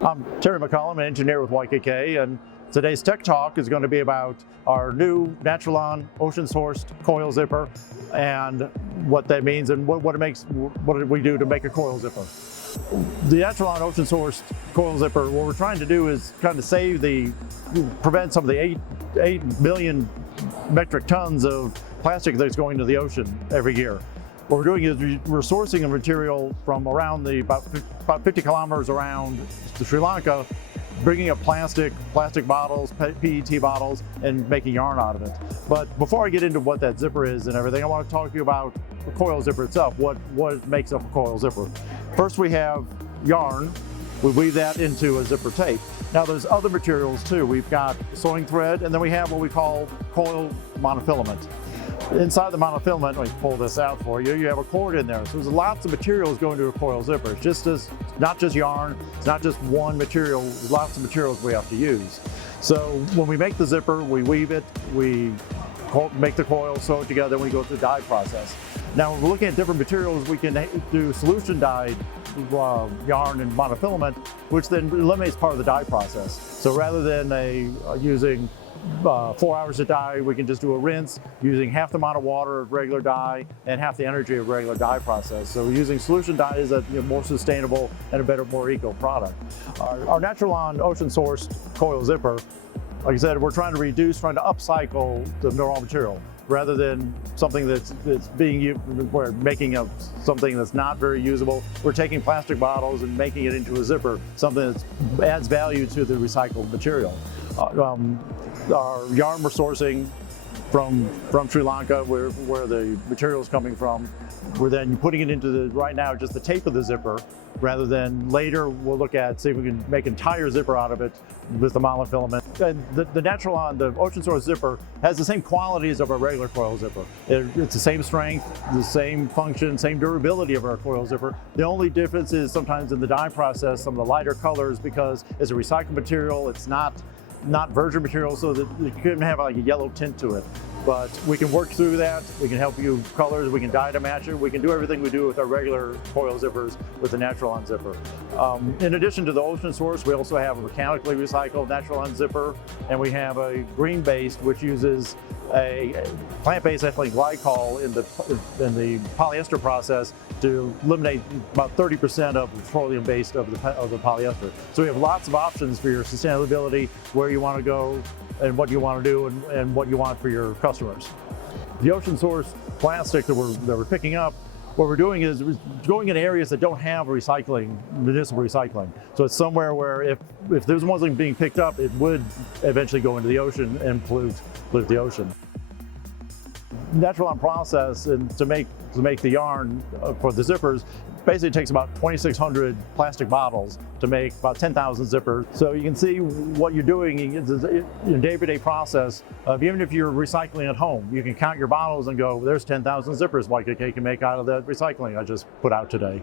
I'm Terry McCullough, an engineer with YKK, and today's Tech Talk is going to be about our new NATULON ocean-sourced coil zipper and what that means and what did we do to make a coil zipper. The NATULON ocean-sourced coil zipper, what we're trying to do is kind of prevent some of the 8 million metric tons of plastic that's going to the ocean every year. What we're doing is we're sourcing a material from around about 50 kilometers around Sri Lanka, bringing up plastic bottles, PET bottles, and making yarn out of it. But before I get into what that zipper is and everything, I want to talk to you about the coil zipper itself, what makes up a coil zipper. First, we have yarn. We weave that into a zipper tape. Now there's other materials too. We've got sewing thread, and then we have what we call coil monofilament. Inside the monofilament, let me pull this out for you, you have a cord in there. So there's lots of materials going to a coil zipper. It's not just yarn, it's not just one material, there's lots of materials we have to use. So when we make the zipper, we weave it, we make the coil, sew it together, and we go through the dye process. Now when we're looking at different materials, we can do solution dyed yarn and monofilament, which then eliminates part of the dye process. So rather than using 4 hours to dye, we can just do a rinse using half the amount of water of regular dye and half the energy of regular dye process. So using solution dye is a more sustainable and a better, more eco product. Our NATULON ocean-sourced coil zipper, like I said, we're trying to upcycle the raw material rather than something that's being used, we're making something that's not very usable. We're taking plastic bottles and making it into a zipper, something that adds value to the recycled material. Our yarn we're sourcing from Sri Lanka, where the material is coming from. We're then putting it into right now just the tape of the zipper, rather than later we'll look at see if we can make an entire zipper out of it with the monofilament. And the NATULON, the ocean source zipper, has the same qualities of our regular coil zipper. It's the same strength, the same function, same durability of our coil zipper. The only difference is sometimes in the dye process, some of the lighter colors, because it's a recycled material, it's not virgin material, so that it couldn't have like a yellow tint to it. But we can work through that. We can help you colors. We can dye to match it. We can do everything we do with our regular coil zippers with the NATULON zipper. In addition to the ocean source, we also have a mechanically recycled NATULON zipper, and we have a green-based, which uses a plant-based ethylene glycol in the polyester process to eliminate about 30% of the petroleum based of the polyester. So we have lots of options for your sustainability, where you want to go and what you want to do and what you want for your customers. The ocean source plastic that we're picking up, what we're doing is we're going in areas that don't have municipal recycling. So it's somewhere where if there's one being picked up, it would eventually go into the ocean and pollute the ocean. NATULON process and to make the yarn for the zippers basically takes about 2,600 plastic bottles to make about 10,000 zippers. So you can see what you're doing in a day-to-day process of even if you're recycling at home, you can count your bottles and go, there's 10,000 zippers YKK can make out of that recycling I just put out today.